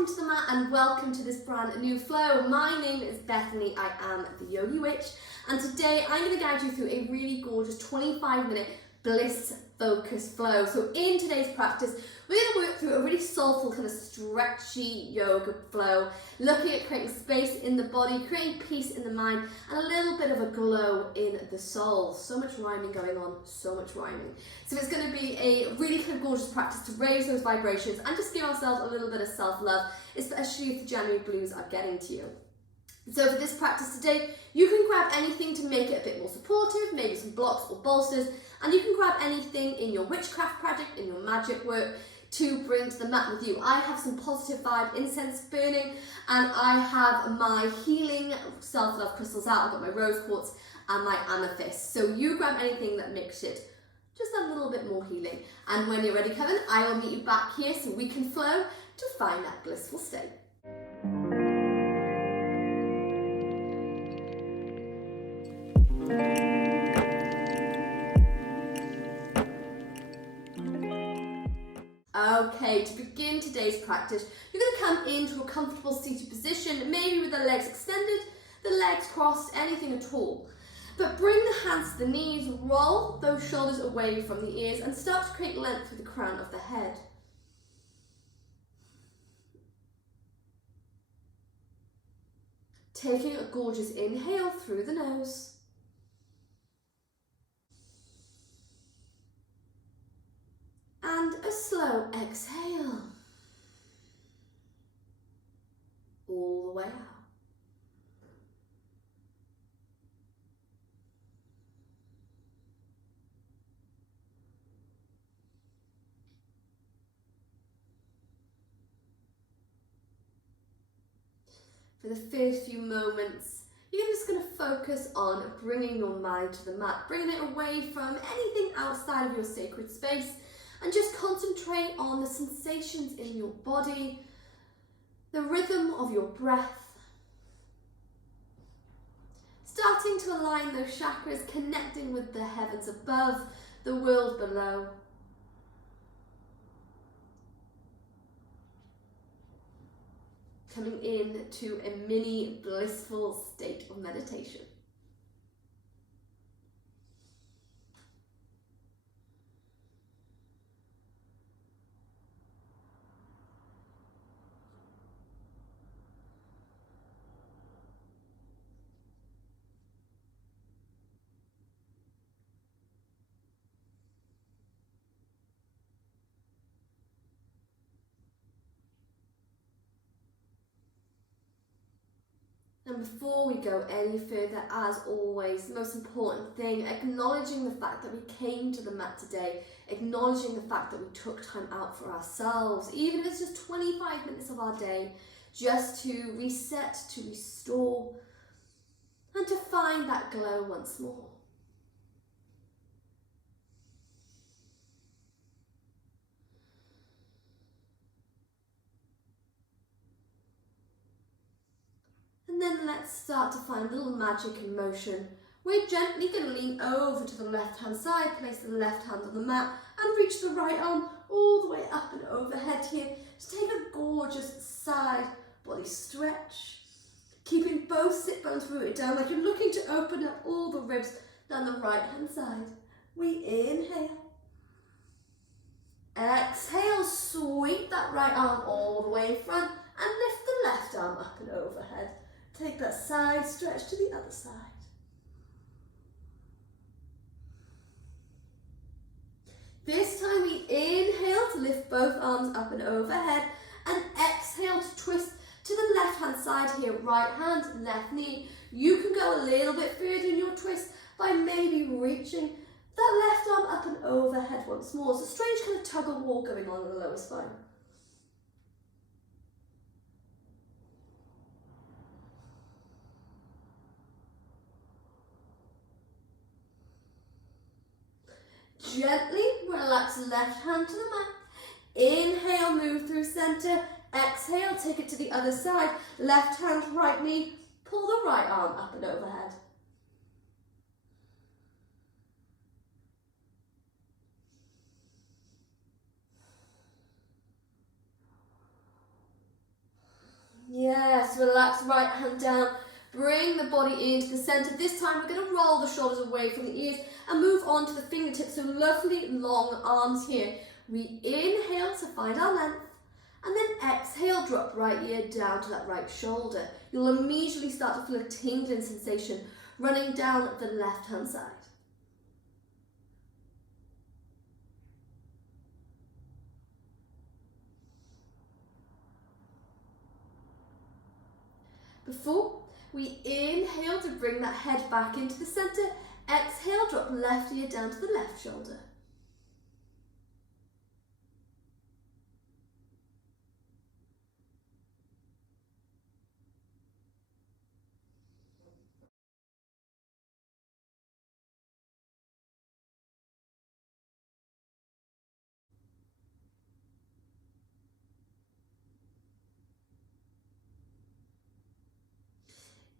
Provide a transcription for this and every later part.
welcome to the mat and welcome to this brand new flow. My name is Bethany, I am the Yogi Witch, and today I'm going to guide you through a really gorgeous 25-minute bliss focused flow. So in today's practice, we're going to work through a really soulful kind of stretchy yoga flow, looking at creating space in the body, creating peace in the mind, and a little bit of a glow in the soul. So much rhyming going on, so much rhyming. So it's going to be a really kind of gorgeous practice to raise those vibrations and just give ourselves a little bit of self-love, especially if the January blues are getting to you. So for this practice today, you can grab anything to make it a bit more supportive, maybe some blocks or bolsters, and you can grab anything in your witchcraft project, in your magic work, to bring to the mat with you. I have some positive vibe incense burning, and I have my healing self-love crystals out. I've got my rose quartz and my amethyst. So you grab anything that makes it just a little bit more healing. And when you're ready, Kevin, I will meet you back here so we can flow to find that blissful state. Okay, to begin today's practice, you're going to come into a comfortable seated position, maybe with the legs extended, the legs crossed, anything at all. But bring the hands to the knees, roll those shoulders away from the ears and start to create length through the crown of the head. Taking a gorgeous inhale through the nose. And a slow exhale, all the way out. For the first few moments, you're just going to focus on bringing your mind to the mat, bringing it away from anything outside of your sacred space, and just concentrate on the sensations in your body, the rhythm of your breath. Starting to align those chakras, connecting with the heavens above, the world below. Coming into a mini blissful state of meditation. And before we go any further, as always, the most important thing, acknowledging the fact that we came to the mat today, acknowledging the fact that we took time out for ourselves, even if it's just 25 minutes of our day, just to reset, to restore, and to find that glow once more. And then let's start to find a little magic in motion. We're gently going to lean over to the left hand side, place the left hand on the mat and reach the right arm all the way up and overhead here. Just take a gorgeous side body stretch, keeping both sit bones rooted down like you're looking to open up all the ribs down the right hand side. We inhale. Exhale, sweep that right arm all the way in front and lift the left arm up and overhead. Take that side stretch to the other side. This time we inhale to lift both arms up and overhead and exhale to twist to the left hand side here. Right hand, left knee. You can go a little bit further in your twist by maybe reaching that left arm up and overhead once more. It's a strange kind of tug of war going on in the lower spine. Gently relax left hand to the mat. Inhale, move through center. Exhale, take it to the other side. Left hand, right knee. Pull the right arm up and overhead. relax, right hand down. Bring the body into the center. This time we're going to roll the shoulders away from the ears and move on to the fingertips. So lovely long arms here. We inhale to find our length. And then exhale, drop right ear down to that right shoulder. You'll immediately start to feel a tingling sensation running down the left hand side. Before we inhale to bring that head back into the center, exhale, drop left ear down to the left shoulder.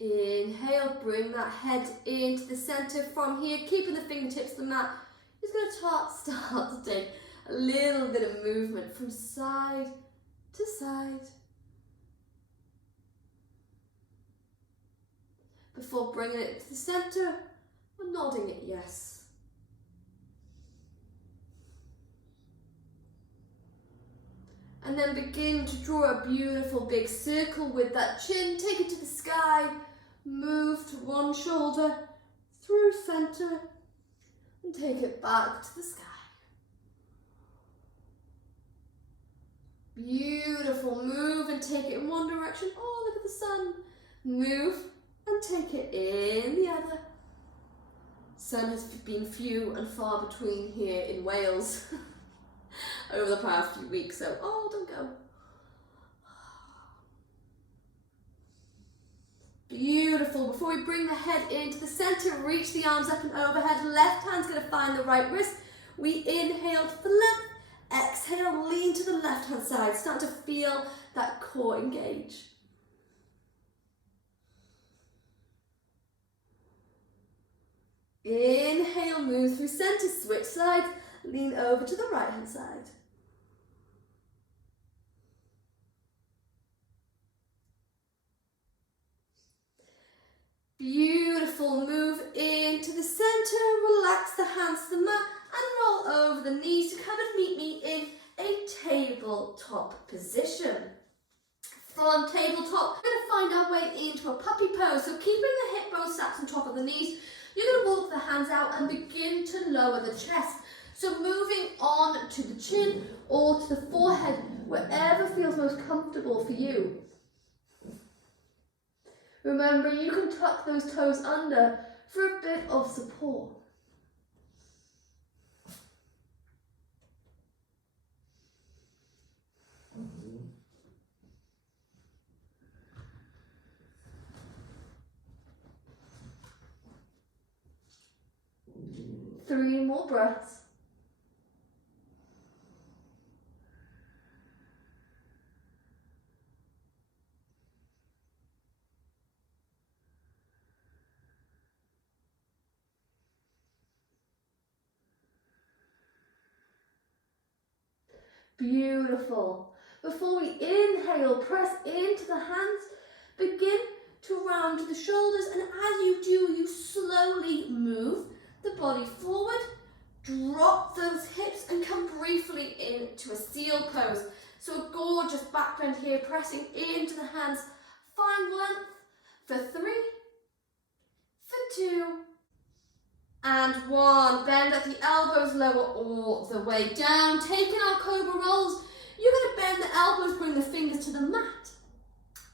Inhale, bring that head into the center. From here, keeping the fingertips to the mat, just going to start to take a little bit of movement from side to side. Before bringing it to the center, and nodding it yes. And then begin to draw a beautiful big circle with that chin. Take it to the sky. Move to one shoulder, through center, and take it back to the sky. Beautiful. Move and take it in one direction. Oh, look at the sun. Move and take it in the other. Sun has been few and far between here in Wales over the past few weeks, so don't go. Beautiful. Before we bring the head into the center, reach the arms up and overhead. Left hand's going to find the right wrist. We inhale to the left. Exhale, lean to the left hand side. Start to feel that core engage. Inhale, move through center, switch sides. Lean over to the right hand side. Beautiful. Move into the center, relax the hands to the mat and roll over the knees to come and meet me in a tabletop position. From tabletop, we're going to find our way into a puppy pose. So keeping the hip bones stacked on top of the knees, you're going to walk the hands out and begin to lower the chest. So moving on to the chin or to the forehead, wherever feels most comfortable for you. Remember, you can tuck those toes under for a bit of support. Three more breaths. Beautiful. Before we inhale, press into the hands, begin to round the shoulders, and as you do, you slowly move the body forward, drop those hips and come briefly into a seal pose. So a gorgeous back bend here, pressing into the hands. Find length for 3, for 2, and 1. Bend at the elbows, lower all the way down. Taking our cobra rolls, you're going to bend the elbows, bring the fingers to the mat.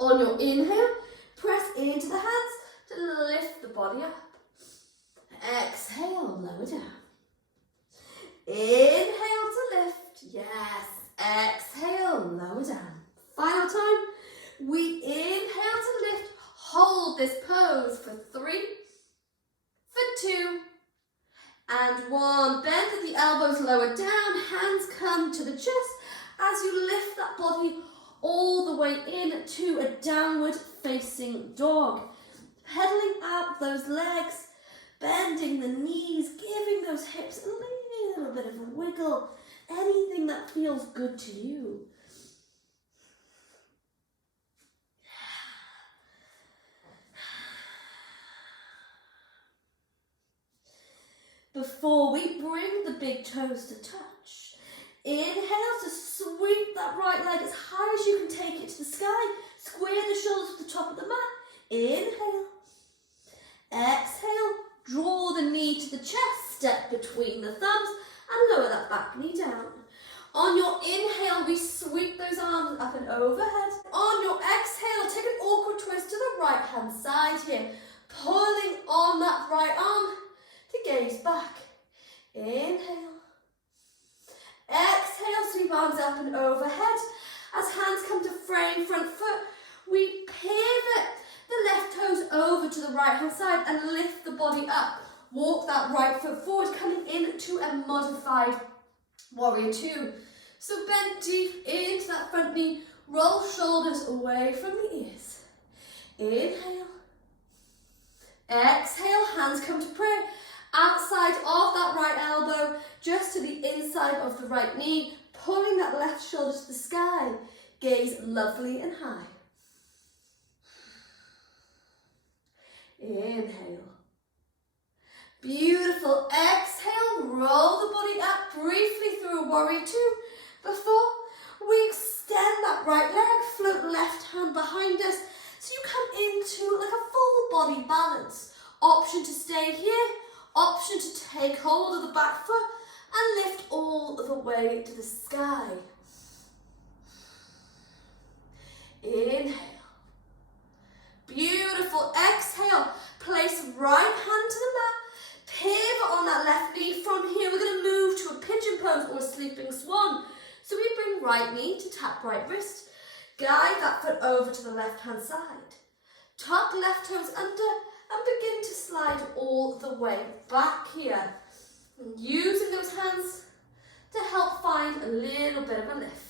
On your inhale, press into the hands to lift the body up. Exhale, lower down. Inhale to lift, yes. Exhale, lower down. Final time. We inhale to lift, hold this pose for 3, for 2, and 1. Bend at the elbows, lower down, hands come to the chest as you lift that body all the way in to a downward facing dog. Pedaling out those legs, bending the knees, giving those hips a little bit of a wiggle, anything that feels good to you. big toes to touch. Inhale to sweep that right leg as high as you can take it to the sky. Square the shoulders to the top of the mat. Inhale. Exhale. Draw the knee to the chest. Step between the thumbs and lower that back knee down. On your inhale, we sweep those arms up and overhead. On your exhale, take an awkward twist to the right hand side here. Pulling on that right arm to gaze back. Inhale. Exhale, sweep arms up and overhead. As hands come to frame front foot, we pivot the left toes over to the right hand side and lift the body up. Walk that right foot forward, coming into a modified warrior two. So bend deep into that front knee, roll shoulders away from the ears. Inhale. Exhale, hands come to prayer. Outside of that right elbow, just to the inside of the right knee, pulling that left shoulder to the sky. Gaze lovely and high. Inhale. Beautiful. Exhale, roll the body up briefly through a warrior two before we extend that right leg, float left hand behind us so you come into like a full body balance. Option to stay here, option to take hold of the back foot and lift all the way to the sky. Inhale. Beautiful. Exhale. Place right hand to the mat. Pivot on that left knee. From here, we're going to move to a pigeon pose or a sleeping swan. So we bring right knee to tap right wrist. Guide that foot over to the left hand side. Tuck left toes under and begin to slide all the way back here. And using those hands to help find a little bit of a lift.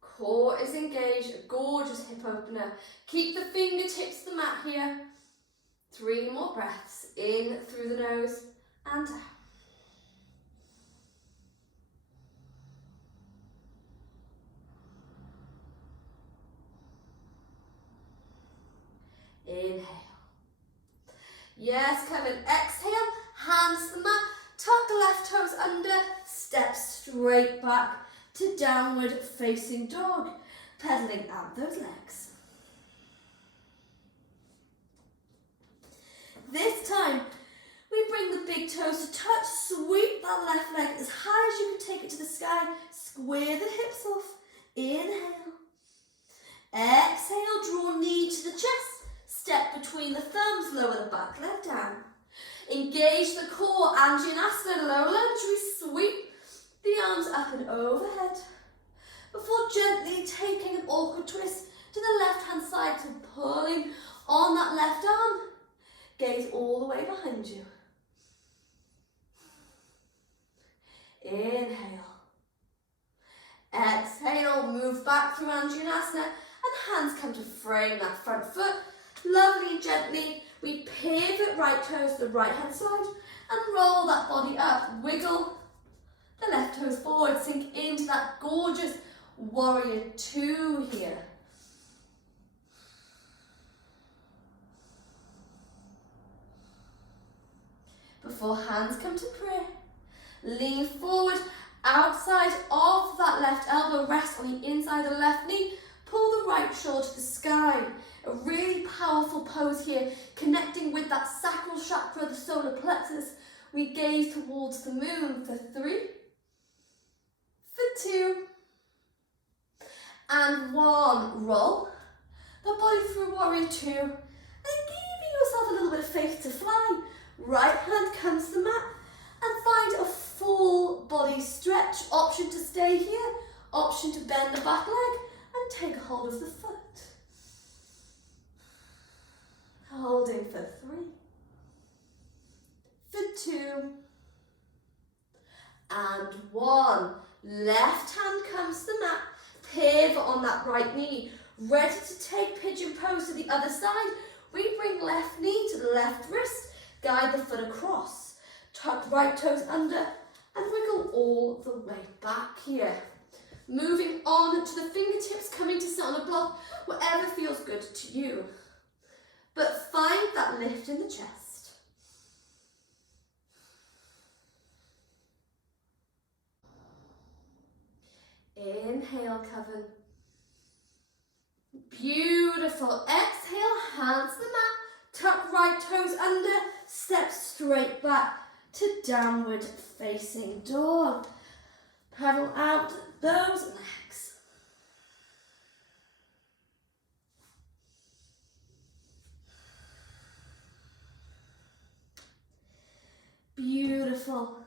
Core is engaged, a gorgeous hip opener. Keep the fingertips to the mat here. 3 more breaths, in through the nose and out. Inhale. Yes, Kevin. Exhale, hands to the mat, tuck the left toes under, step straight back to downward facing dog, pedaling out those legs. This time, we bring the big toes to touch, sweep that left leg as high as you can take it to the sky, square the hips off, inhale. Exhale, draw knee to the chest, step between the thumbs, lower the back leg down. Engage the core, Anjanasana, lower lunge, we sweep the arms up and overhead, before gently taking an awkward twist to the left hand side, so pulling on that left arm, gaze all the way behind you. Inhale. Exhale, move back through Anjanasana and hands come to frame that front foot. Lovely and gently, we pivot right toes to the right hand side and roll that body up, wiggle the left toes forward, sink into that gorgeous warrior two here. Before hands come to prayer, lean forward, outside of that left elbow, rest on the inside of the left knee, pull the right shoulder to the sky. A really powerful pose here, connecting with that sacral chakra, the solar plexus. We gaze towards the moon for 3, for 2, and 1. Roll the body through warrior two, and giving yourself a little bit of faith to fly. Right hand comes to the mat and find a full body stretch. Option to stay here, option to bend the back leg and take hold of the foot. Holding for 3, for 2, and 1. Left hand comes to the mat, pivot on that right knee, ready to take pigeon pose to the other side. We bring left knee to the left wrist, guide the foot across, tuck right toes under and wiggle all the way back here. Moving on to the fingertips, coming to sit on a block, whatever feels good to you. but find that lift in the chest. Inhale, Coven. Beautiful. Exhale, hands to the mat. Tuck right toes under. Step straight back to downward facing dog. Pedal out those legs. Beautiful.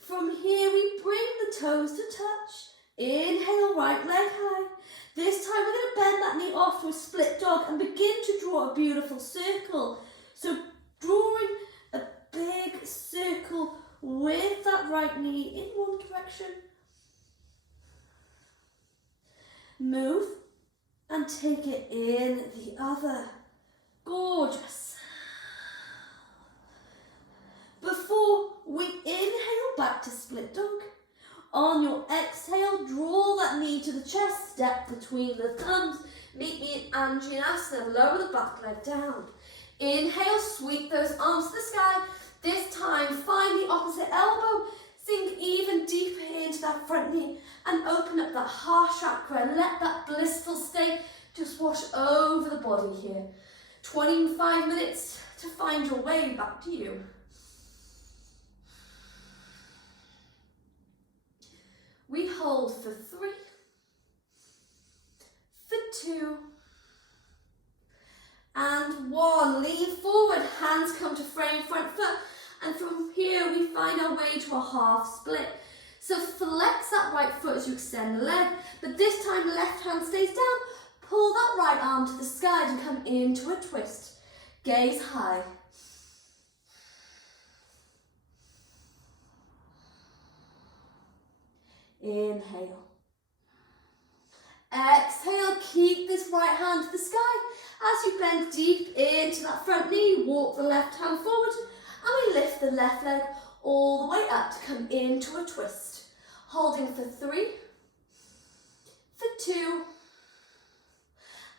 From here we bring the toes to touch. Inhale, right leg high. This time we're going to bend that knee off to a split dog and begin to draw a beautiful circle. So drawing a big circle with that right knee in one direction. Move and take it in the other. Gorgeous. Before we inhale back to split dog, on your exhale, draw that knee to the chest, step between the thumbs, meet me in Anjaneyasana, lower the back leg down. Inhale, sweep those arms to the sky. This time, find the opposite elbow, sink even deeper into that front knee and open up that heart chakra. Let that blissful state just wash over the body here. 25 minutes to find your way back to you. We hold for 3, for 2, and 1. Lean forward, hands come to frame front foot, and from here we find our way to a half split. So flex that right foot as you extend the leg, but this time left hand stays down. Pull that right arm to the sky and come into a twist. Gaze high. Inhale. Exhale, keep this right hand to the sky. As you bend deep into that front knee, walk the left hand forward and we lift the left leg all the way up to come into a twist. Holding for 3, for 2,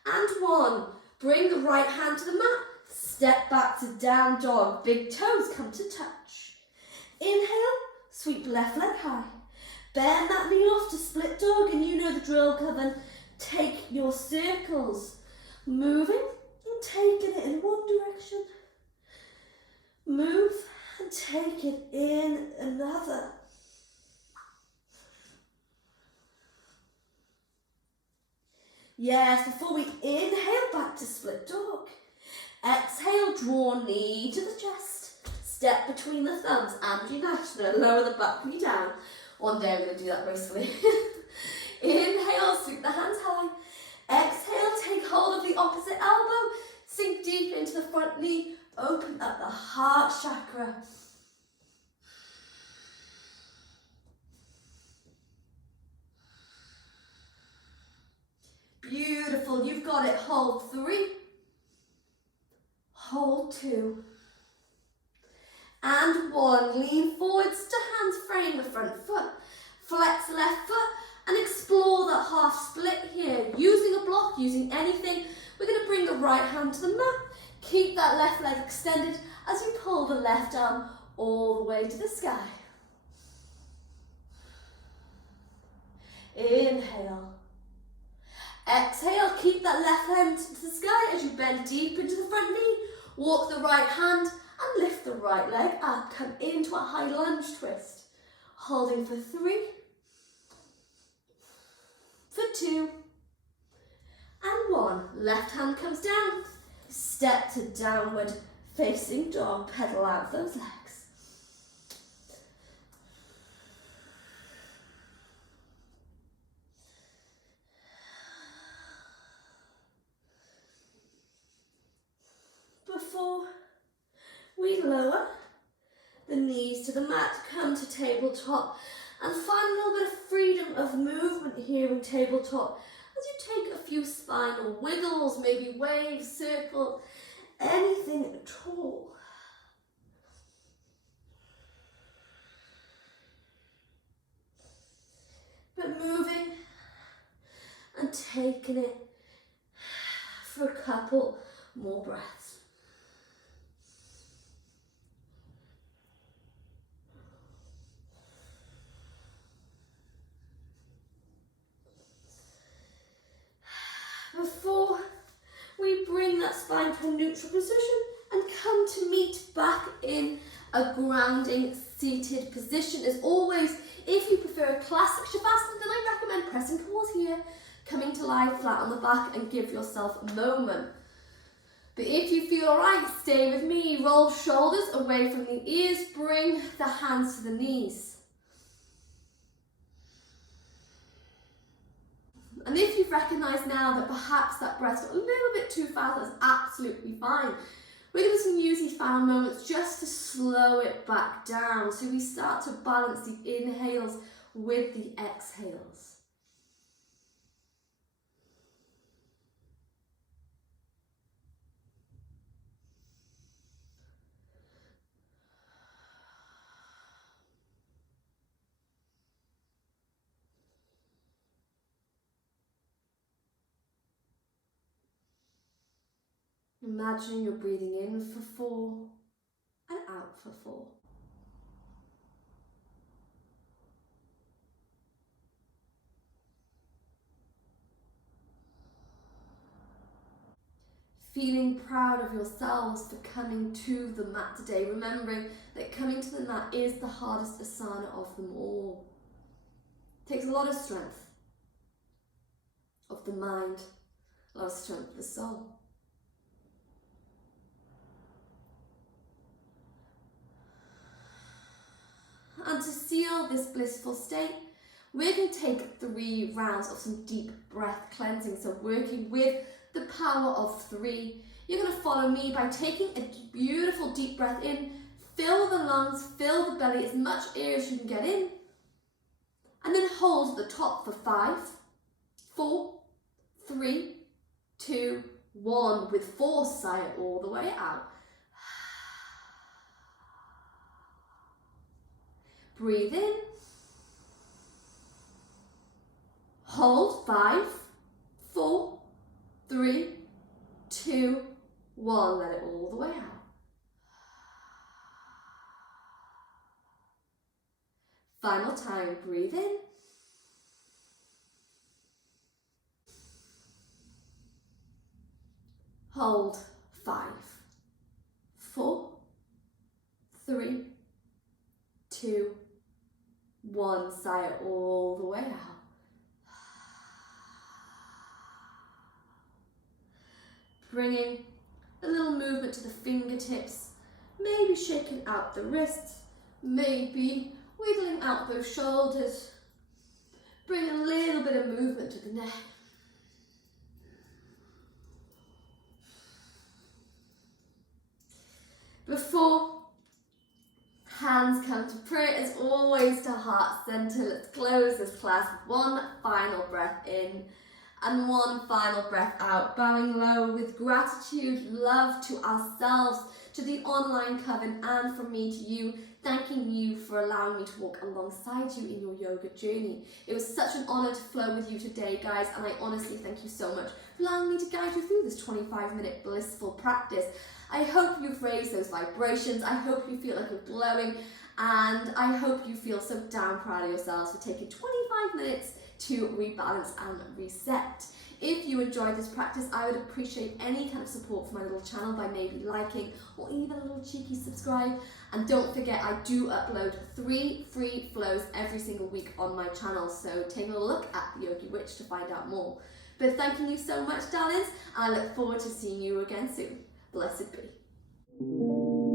and 1. Bring the right hand to the mat, step back to down dog, big toes come to touch. Inhale, sweep left leg high. Bend that knee off to split dog, and you know the drill, Coven. Take your circles, moving and taking it in one direction. Move and take it in another. Yes, before we inhale back to split dog. Exhale, draw knee to the chest. Step between the thumbs, Anjaneyasana, lower the back knee down. One day I'm going to do that gracefully. Inhale, sweep the hands high. Exhale, take hold of the opposite elbow. Sink deep into the front knee. Open up the heart chakra. Beautiful, you've got it. Hold 3. Hold 2. And 1. Lean forwards to hands frame the front foot. Flex left foot and explore that half split here. Using a block, using anything. We're going to bring the right hand to the mat. Keep that left leg extended as you pull the left arm all the way to the sky. Inhale. Exhale, keep that left hand to the sky as you bend deep into the front knee. Walk the right hand and lift the right leg up. Come into a high lunge twist. Holding for 3, for 2, and 1. Left hand comes down. Step to downward facing dog. Pedal out those legs. Before we lower the knees to the mat, come to tabletop and find a little bit of freedom of movement here in tabletop as you take a few spinal wiggles, maybe waves, circle, anything at all. But moving and taking it for a couple more breaths. Before we bring that spine to a neutral position and come to meet back in a grounding seated position. As always, if you prefer a classic Shavasana, then I recommend pressing pause here, coming to lie flat on the back and give yourself a moment. But if you feel alright, stay with me. Roll shoulders away from the ears, bring the hands to the knees. And if you've recognised now that perhaps that breath got a little bit too fast, that's absolutely fine. We're going to use these final moments just to slow it back down, so we start to balance the inhales with the exhales. Imagine you're breathing in for 4 and out for 4. Feeling proud of yourselves for coming to the mat today, remembering that coming to the mat is the hardest asana of them all. It takes a lot of strength of the mind, a lot of strength of the soul. And to seal this blissful state, we're going to take 3 rounds of some deep breath cleansing. So working with the power of 3. You're going to follow me by taking a beautiful deep breath in, fill the lungs, fill the belly, as much air as you can get in, and then hold at the top for 5, 4, 3, 2, 1, with force, sigh it all the way out. Breathe in, hold 5, 4, 3, 2, 1, let it all the way out. Final time, breathe in, hold 5, 4, 3, 2, 1, sigh it all the way out. Bringing a little movement to the fingertips, maybe shaking out the wrists, maybe wiggling out those shoulders. Bring a little bit of movement to the neck. Before hands come to prayer, as always, to heart center. Let's close this class with one final breath in and one final breath out, bowing low with gratitude, love to ourselves, to the online coven, and from me to you, thanking you for allowing me to walk alongside you in your yoga journey. It was such an honor to flow with you today, guys, and I honestly thank you so much for allowing me to guide you through this 25-minute blissful practice. I hope you've raised those vibrations. I hope you feel like you're glowing, and I hope you feel so damn proud of yourselves for taking 25 minutes to rebalance and reset. If you enjoyed this practice, I would appreciate any kind of support for my little channel by maybe liking or even a little cheeky subscribe. And don't forget, I do upload 3 free flows every single week on my channel, so take a look at the Yogi Witch to find out more. But thanking you so much, darlings, and I look forward to seeing you again soon. Blessed be.